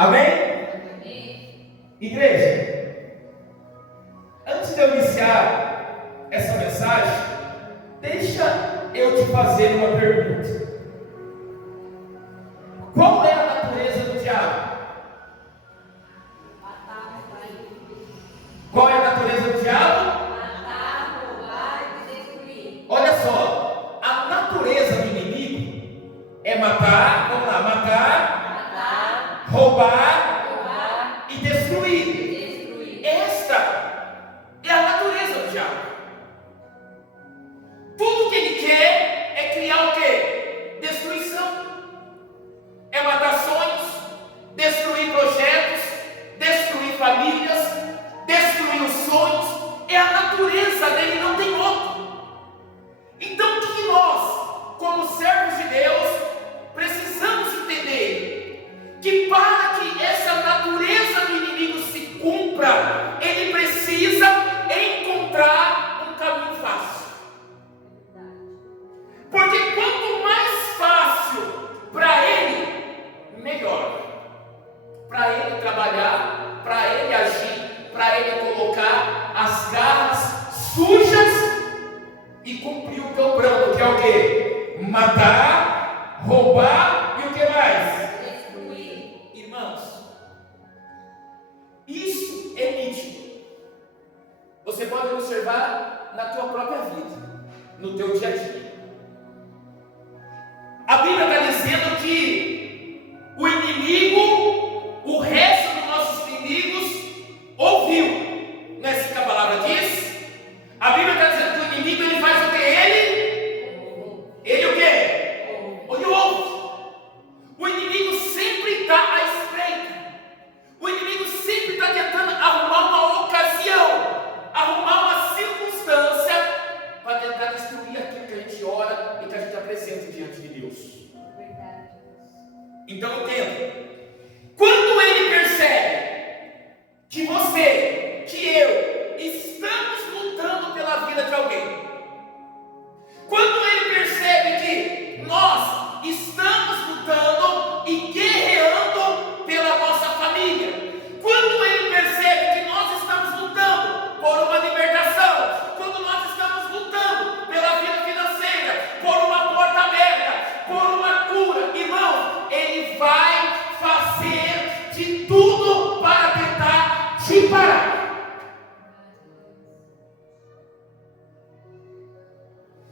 Amém? Igreja, antes de eu iniciar essa mensagem, deixa eu te fazer uma pergunta. Qual é a natureza do diabo? Qual é a natureza do diabo? Matar, roubar e destruir. Olha só, a natureza do inimigo é matar, vamos lá, matar, roubar e destruir. Esta é a natureza do diabo. Tudo que ele quer é criar o quê? Destruição. É matar sonhos, destruir projetos, destruir famílias, destruir os sonhos. É a natureza dele, não tem outro. Então o que nós, como servos de Deus, precisamos entender? Que para que essa natureza do inimigo se cumpra, ele precisa encontrar um caminho fácil. Porque quanto mais fácil para ele, melhor. Para ele trabalhar, para ele agir, para ele colocar as garras sujas e cumprir o teu plano, que é o quê? Matar, roubar e o que mais? Destruir. Irmãos, isso é nítido. Você pode observar na tua própria vida, no teu dia a dia. A Bíblia está dizendo que o inimigo, o resto dos nossos inimigos, ouviu. Não é assim que a palavra diz? A Bíblia está dizendo que o inimigo ele faz o que? Ele o quê? Ele ouve. O inimigo sempre está à espreita. O inimigo sempre está tentando arrumar uma ocasião, arrumar uma circunstância para tentar destruir aquilo que a gente ora e que a gente apresenta diante de Deus. Verdade. Então entenda, quando ele percebe que você, que eu, estamos lutando pela vida de alguém, quando ele percebe que nós estamos lutando e guerreando pela nossa família, quando ele percebe que nós estamos lutando por uma libertação, quando nós estamos lutando pela vida financeira, por uma porta aberta, por uma cura, irmão, ele vai fazer de tudo para tentar te parar.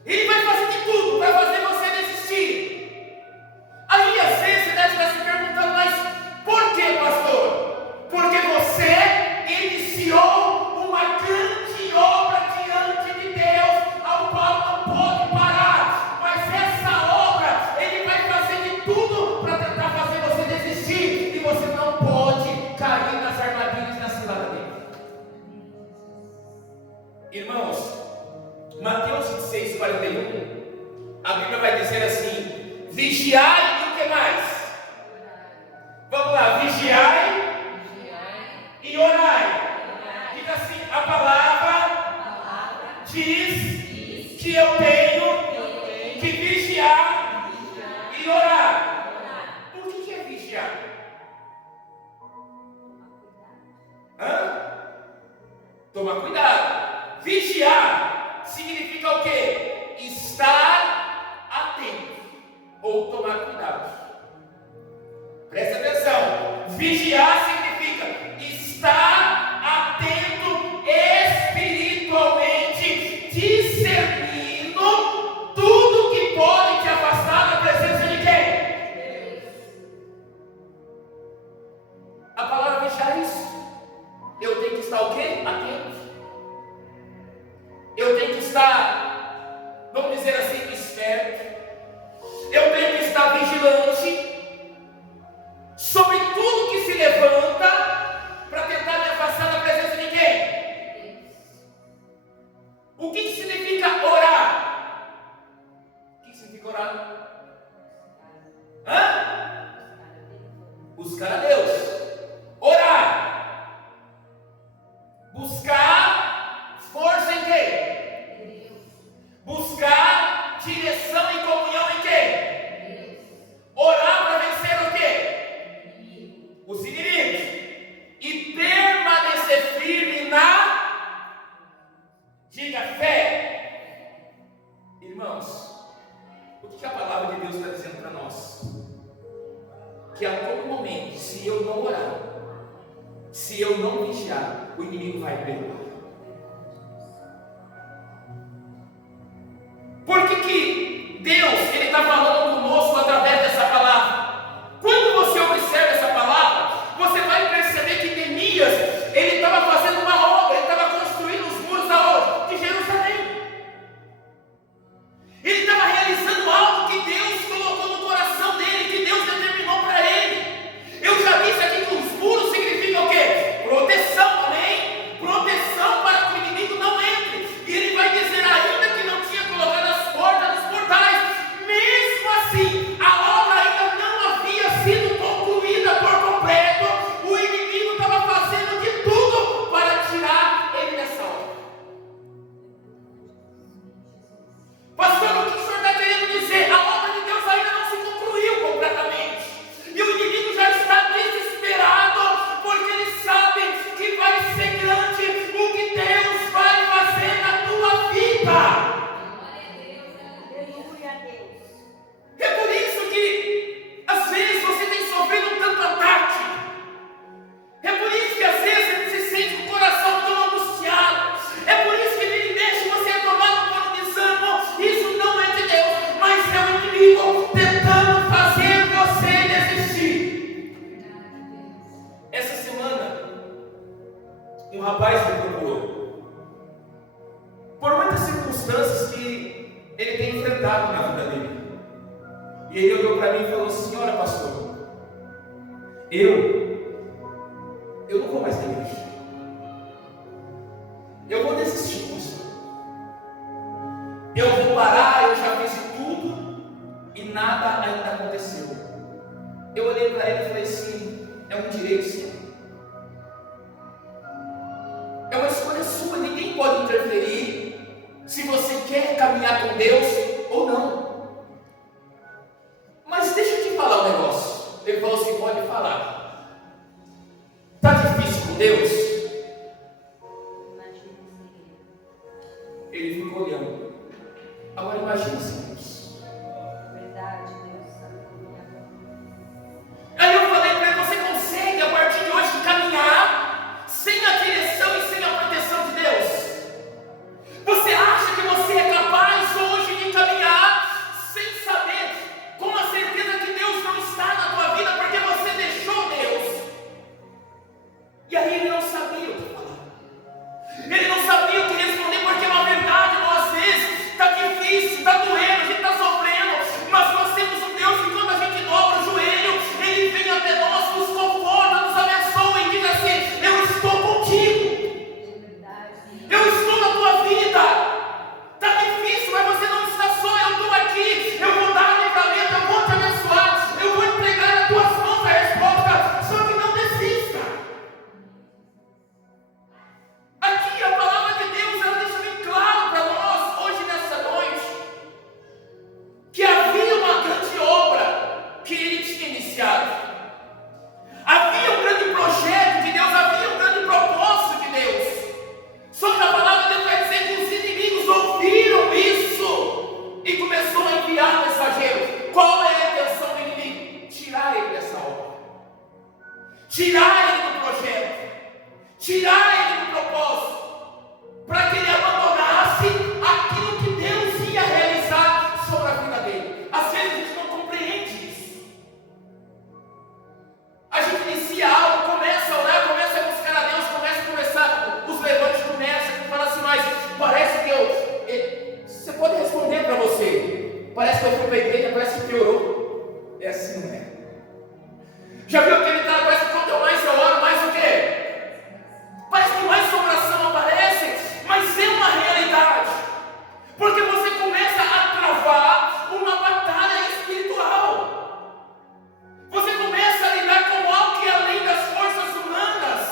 Ele vai fazer de tudo para fazer você desistir. Aí às vezes você deve estar se perguntando, mas por que, pastor? Porque você iniciou uma grande obra diante de Deus, ao qual não pode parar. Mas essa obra, ele vai fazer de tudo para tentar fazer você desistir. E você não pode cair nas armadilhas e na cilada dele. Irmãos, Mateus 26:41, a Bíblia vai dizer assim: vigiai e o que mais? Vamos lá, vigiai e orai. Diga assim: a palavra diz que eu tenho que vigiar e orar. Por que é vigiar? Tomar cuidado. Vigiar significa o quê? Estar atento ou tomar cuidado. Presta atenção. Vigiar significa estar atento espiritualmente, discernindo tudo que pode te afastar da presença de quem? Deus. A palavra vigiar é isso. Eu tenho que estar o quê? Atento. Eu tenho que estar, vamos dizer assim, esperto. Eu tenho que estar vigilante sobre tudo que se levanta para tentar me afastar da presença de quem? O que significa orar? O que significa orar? Buscar a Deus. Orar. Buscar força em quem? Buscar direção e comunhão em quem? Orar para vencer o quê? Os inimigos. que a todo momento, se eu não orar, se eu não vigiar, o inimigo vai perdoar. Por que Deus, Ele está falando conosco através dessa palavra? Quando você observa essa palavra, você vai perceber que Neemias, ele estava fazendo uma obra, ele estava construindo os muros da onde? De Jerusalém. Ele estava realizando algo que Deus colocou no coração dele, que Deus determinou para ele. Eu já disse aqui que os muros significam o quê? Proteção, amém? Proteção para que o inimigo não entre. E ele vai dizer ainda que não tinha colocado as portas nos portais. Mesmo assim, a obra ainda não havia sido concluída por completo. O inimigo estava fazendo de tudo para tirar ele dessa obra. Pastor, o que o senhor está querendo dizer? A obra de Deus ainda não se concluiu completamente. E o inimigo já está desesperado, porque ele sabe que vai ser grande o que Deus vai fazer na tua vida. É por isso que às vezes você tem sofrido tanto ataque. É por isso que às vezes você se sente com o coração tão angustiado. É por isso que vira e mexe você é tomado por um desânimo. Isso não é de Deus, mas é o inimigo tentando fazer você desistir. Essa semana, um rapaz me procurou por muitas circunstâncias que ele tem enfrentado na vida dele. E ele olhou para mim e falou assim: olha, pastor, eu não vou mais na igreja. Eu vou desistir, pastor. Eu vou parar, eu já fiz tudo e nada ainda aconteceu. Eu olhei para ele e falei assim: é um direito seu. É uma escolha sua, ninguém pode interferir se você quer caminhar com Deus ou não. Mas deixa eu te falar um negócio. Ele falou assim: pode falar. Está difícil com Deus? Ele ficou olhando. Agora imagina se Deus. Verdade, Deus sabe como é. Aí eu falei para ele: você consegue a partir de hoje caminhar sem a direção e sem a proteção de Deus? Você acha que você é capaz hoje de caminhar sem saber, com a certeza que Deus não está na tua vida porque você deixou Deus? E aí ele não sabia o que falar. Ele não sabia o que responder, porque é uma verdade, às vezes está difícil, está doendo, a gente está sofrendo, mas nós temos um Deus que quando a gente dobra o joelho, Ele vem até nós, nos conforta, nos abençoa e diz assim: eu estou contigo, eu estou na tua vida. Está difícil, mas você não está só, eu estou aqui, eu vou dar livramento, eu vou te abençoar, eu vou entregar nas tuas mãos a resposta, só que não desista. Aqui a palavra de Deus, ela deixa bem claro para nós, hoje nessa noite, que havia uma grande obra que Ele tinha iniciado. Havia um grande projeto de Deus, havia um grande propósito de Deus. Só que a palavra de Deus vai dizer que os inimigos ouviram isso e começou a enviar mensageiro. Qual é a intenção do inimigo? Tirar ele dessa obra, tirar ele do projeto, tirar ele do propósito, para que ele abandonasse aquilo que Deus ia realizar sobre a vida dele. Às vezes a gente não compreende isso. A gente inicia algo, começa a orar, começa a buscar a Deus, começa a conversar, os levantes começam a falar assim: mas parece que você pode responder para você, parece que eu fui para a igreja, parece que piorou. É assim, não é? Já viu aquele cara, parece que quanto mais eu oro, mais o quê? Parece que mais oração aparece, mas é uma realidade, porque você começa a travar uma batalha espiritual, você começa a lidar com algo que é além das forças humanas.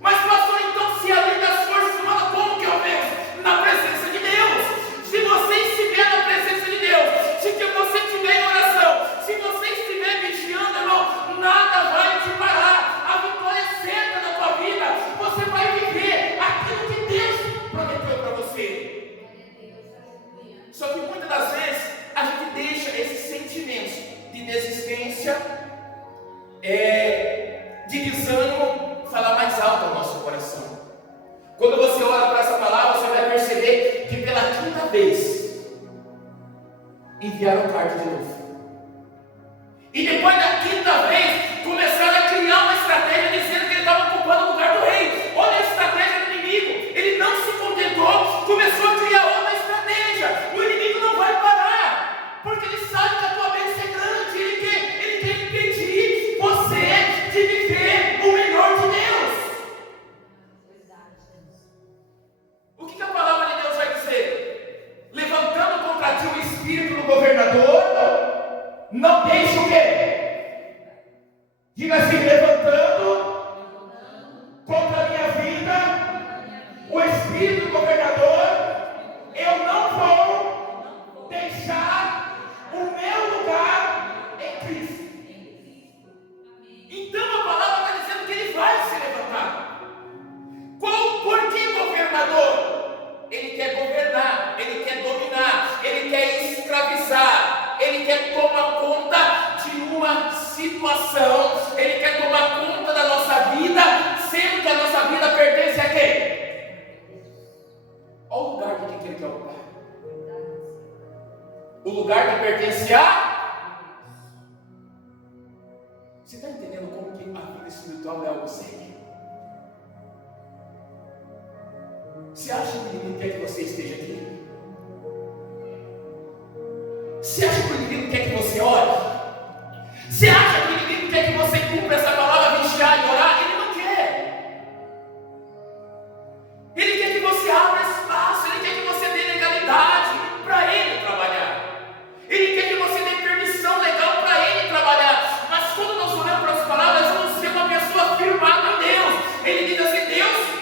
Mas pastor, então se é além das forças humanas, como que eu vejo? Na presença de Deus. Se você estiver na presença de Deus, se você estiver em oração, se você estiver vigiando, irmão, nada vai te parar. A vitória é certa na tua vida. Você vai viver aquilo que Deus prometeu para você. Só que muitas das vezes a gente deixa esses sentimentos de desistência de desânimo falar mais alto ao nosso coração. Quando você olha para essa palavra, você vai perceber que pela quinta vez enviaram carta de novo. E depois da quinta vez, começaram a criar uma estratégia dizendo que ele estava ocupando o lugar do rei. Olha a estratégia do inimigo. Ele não se contentou, começou a criar outra estratégia. O inimigo não vai parar, porque ele sabe que a tua bênção é grande. Ele quer impedir você de viver o melhor de Deus. O que a palavra de Deus vai dizer? Levantando contra ti o espírito do governador, não deixe o quê? Diga assim: levantando contra a minha vida o espírito do governador, eu não vou deixar o meu lugar em Cristo. Então a palavra está dizendo que ele vai se levantar. Por que governador? Ele quer governar, ele quer dominar, ele quer escravizar, ele quer tomar conta de uma situação, ele quer tomar conta da nossa vida, sendo que a nossa vida pertence a quem? Olha o lugar de quem ele quer ocupar. O lugar que pertence a... Você está entendendo como que a vida espiritual é algo sério? Você acha que o inimigo quer que você esteja aqui? Você acha que o inimigo quer que você ore? Você acha que o inimigo quer que você cumpra essa palavra, vigiar e orar? Ele não quer. Ele quer que você abra espaço, ele quer que você dê legalidade para ele trabalhar. Ele quer que você dê permissão legal para ele trabalhar. Mas quando nós olhamos para as palavras, vamos ser uma pessoa firmada em Deus. Ele diz assim: Deus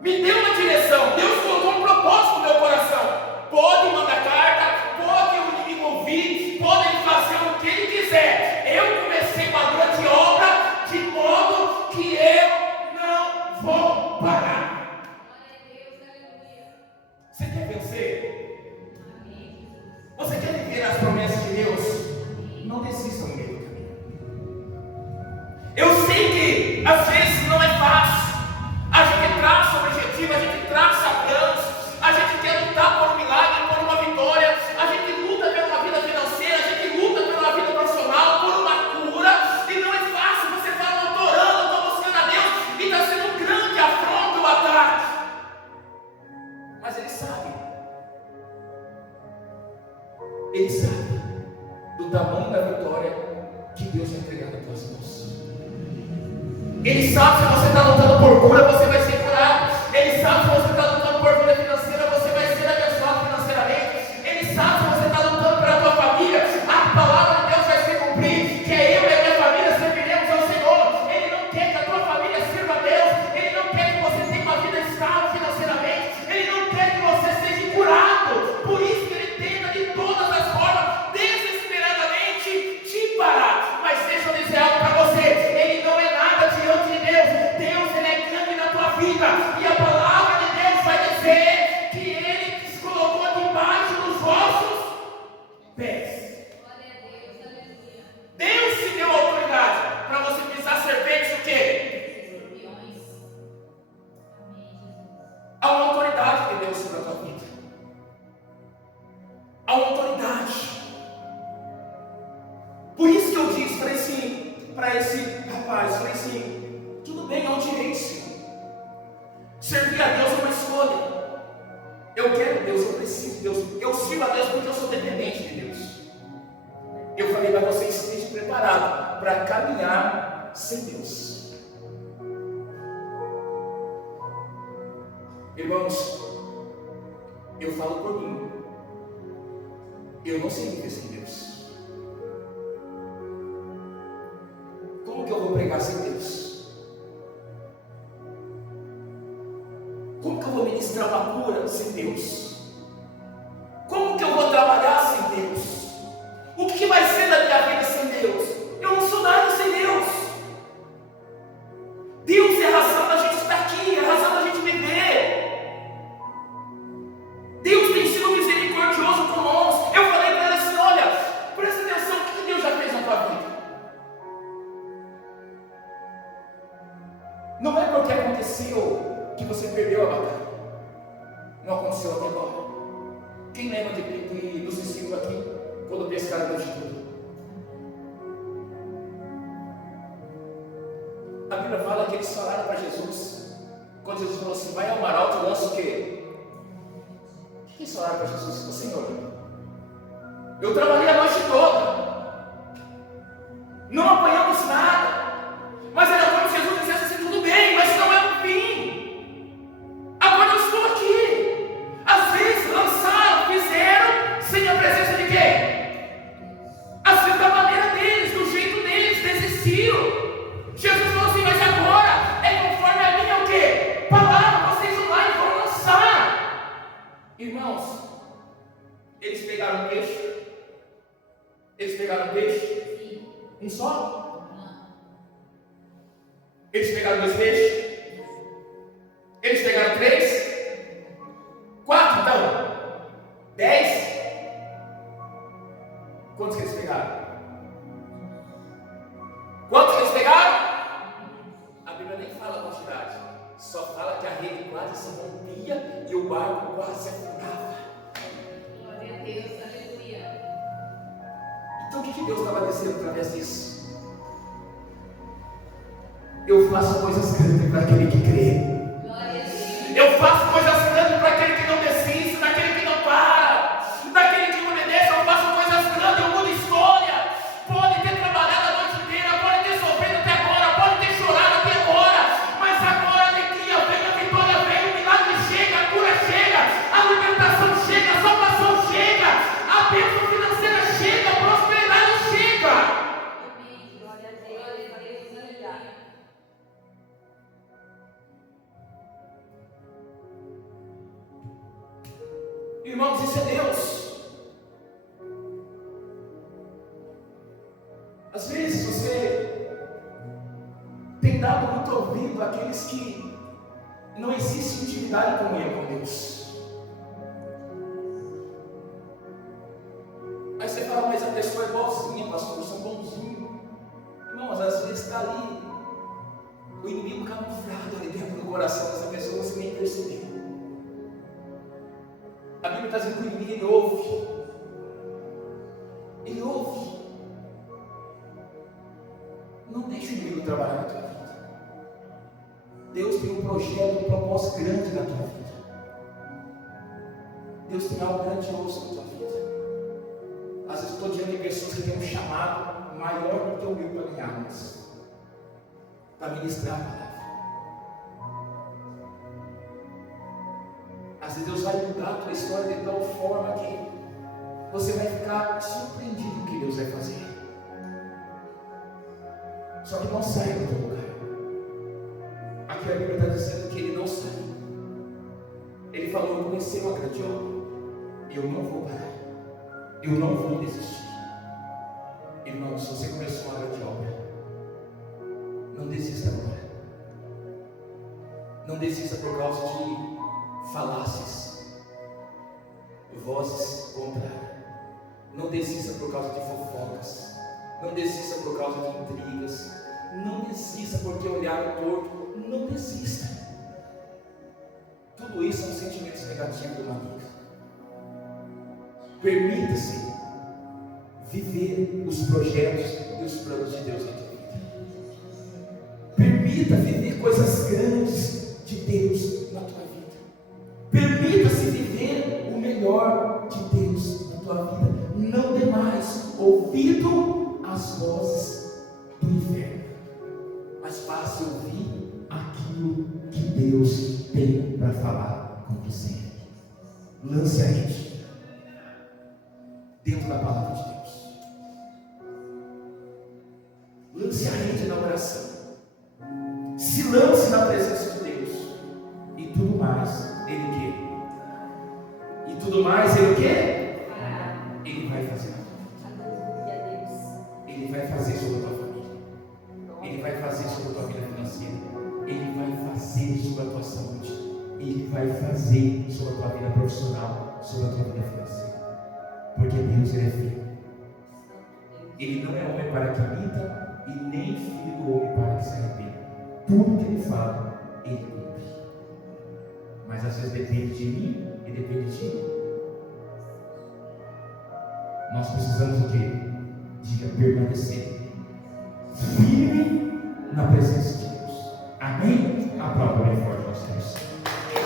me deu uma direção, Deus colocou um propósito no meu coração. Pode mandar carta, pode o inimigo ouvir, pode ele fazer o que ele quiser. Eu comecei uma grande obra, de modo que eu não vou parar. Você quer vencer? Você quer viver as promessas de Deus? Não desista no meio do caminho. Eu sei que às vezes não é fácil. A gente traça objetivo, a gente traça planos, a gente quer lutar por um milagre, por uma vitória, a gente luta pela vida financeira, a gente luta pela vida profissional, por uma cura, e não é fácil. Você está adorando, está buscando a Deus, e está sendo um grande afronto o ataque. Mas ele sabe do tamanho da vitória que Deus vai entregar nas tuas mãos. Ele sabe se você está lutando por cura, você vai ser curado. Ele sabe se você está lutando por vida financeira, você vai ser abençoado financeiramente. Ele sabe se você está lutando pela tua família, a palavra de Deus vai se cumprir, que é eu e a minha família serviremos ao Senhor. Ele não quer que a tua família sirva a Deus, ele não quer que você tenha uma vida estável financeiramente, ele não quer que você seja curado. Por isso que ele tenta de todas as formas, desesperadamente, te parar. Mas deixa eu dizer algo para você: ele não é nada diante de Deus. Deus, ele é grande na tua vida, e a palavra de Deus vai dizer que ele te colocou debaixo dos vossos pés. Deus te deu autoridade para você pisar serpentes, o quê? Há uma autoridade de Deus sobre a tua vida. Há uma autoridade. Por isso que eu disse para esse rapaz, falei assim: tudo bem, é um direito, Senhor. Servir a Deus é uma escolha. Eu quero Deus, eu preciso de Deus, eu sirvo a Deus porque eu sou dependente de Deus. Eu falei para você: esteja preparado para caminhar sem Deus. Irmãos, eu falo por mim, eu não sei viver sem Deus. Como que eu vou pregar sem Deus? Como que eu vou ministrar uma cura sem Deus? Como que eu vou trabalhar sem Deus? O que vai ser da minha vida sem Deus? Eu não sou nada sem Deus. Deus é a razão da gente estar aqui, é a razão da gente viver. Deus tem sido misericordioso conosco. Eu falei para ele assim: olha, presta atenção, o que Deus já fez na tua vida? aconteceu que você perdeu a batalha. Não aconteceu até agora. Quem lembra dos discípulos aqui, quando pescaram a noite toda? A Bíblia fala que eles falaram para Jesus, quando Jesus falou assim, vai ao mar alto e lança o quê? O que eles falaram para Jesus? O Senhor, eu trabalhei a noite toda, não apanhamos nada, mas era como se Jesus dissesse assim, tudo bem, mas não é o fim, agora eu estou aqui. Às vezes lançaram, fizeram, sem a presença de quem? Às vezes da maneira deles, do jeito deles, desistiram. Jesus falou assim, mas agora é conforme a minha o quê? Palavra, vocês vão lá e vão lançar. Irmãos, eles pegaram peixe? Eles pegaram peixe? Um só? Eles pegaram 2 peixes? Eles pegaram 3? 4 então? 10? Quantos que eles pegaram? Quantos eles pegaram? A Bíblia nem fala a quantidade, só fala que a rede quase se rompia e o barco quase afundava. Glória a Deus, aleluia. Então o que Deus estava dizendo através disso? Eu faço coisas grandes para aquele que crê. Glória a Deus. Eu faço coisas grandes para aquele que não desiste, daquele que não para, daquele que obedece. Eu faço coisas grandes, eu mudo história. Pode ter trabalhado a noite inteira, pode ter sofrido até agora, pode ter chorado até agora, mas agora a alegria vem, a vitória vem, o milagre chega, a cura chega, a libertação chega, a salvação chega, a bênção financeira chega, a prosperidade chega. Amém. Glória a Deus, aleluia. Irmãos, isso é Deus. Às vezes você tem dado muito ouvido àqueles que não existe intimidade e comunhão com Deus. Aí você fala, mas a pessoa é boazinha, pastor, eu sou bonzinho. Irmãos, às vezes está ali o inimigo camuflado ali dentro do coração dessa pessoa, você nem percebeu. A Bíblia está dizendo que o inimigo ele ouve. Ele ouve. Não deixe o inimigo trabalhar na tua vida. Deus tem um projeto, um propósito grande na tua vida. Deus tem algo grandioso na tua vida. Às vezes estou diante de pessoas que têm um chamado maior do que o meu para ganhar almas, para ministrar a palavra. Às vezes Deus vai mudar a tua história de tal forma que você vai ficar surpreendido com o que Deus vai fazer. Só que não saia do teu lugar. Aqui a Bíblia está dizendo que ele não saiu. Ele falou, eu comecei uma grande obra. Eu não vou parar. Eu não vou desistir. Irmão, se você começou uma grande obra, não desista agora. Não desista por causa de falácias, vozes contrárias. Não desista por causa de fofocas. Não desista por causa de intrigas. Não desista porque olharam torto. Não desista. Tudo isso são sentimentos negativos do maligno. Permita-se viver os projetos e os planos de Deus na tua vida. Permita viver coisas grandes de Deus na tua vida. Permita-se viver o melhor de Deus na tua vida. Não dê mais ouvido às vozes do inferno, mas passe a ouvir aquilo que Deus tem para falar com você. Lance a rede dentro da palavra de Deus. Lance a rede na oração. Se lance na presença de Deus. E tudo mais, Ele quer. E tudo mais, Ele quer. Ele vai fazer. Ele vai fazer sobre a tua família. Ele vai fazer sobre a tua vida financeira. Ele vai fazer sobre a tua saúde. Ele vai fazer sobre a tua vida profissional, sobre a tua vida financeira. Porque Deus ele é filho. Ele não é homem para que minta e nem filho do homem para que se arrependa. Tudo que ele fala, Ele cumpre. Mas às vezes depende de mim e depende de ti. Nós precisamos o quê? De permanecer firme na presença de Deus. Amém? Aplauda bem forte nós temos.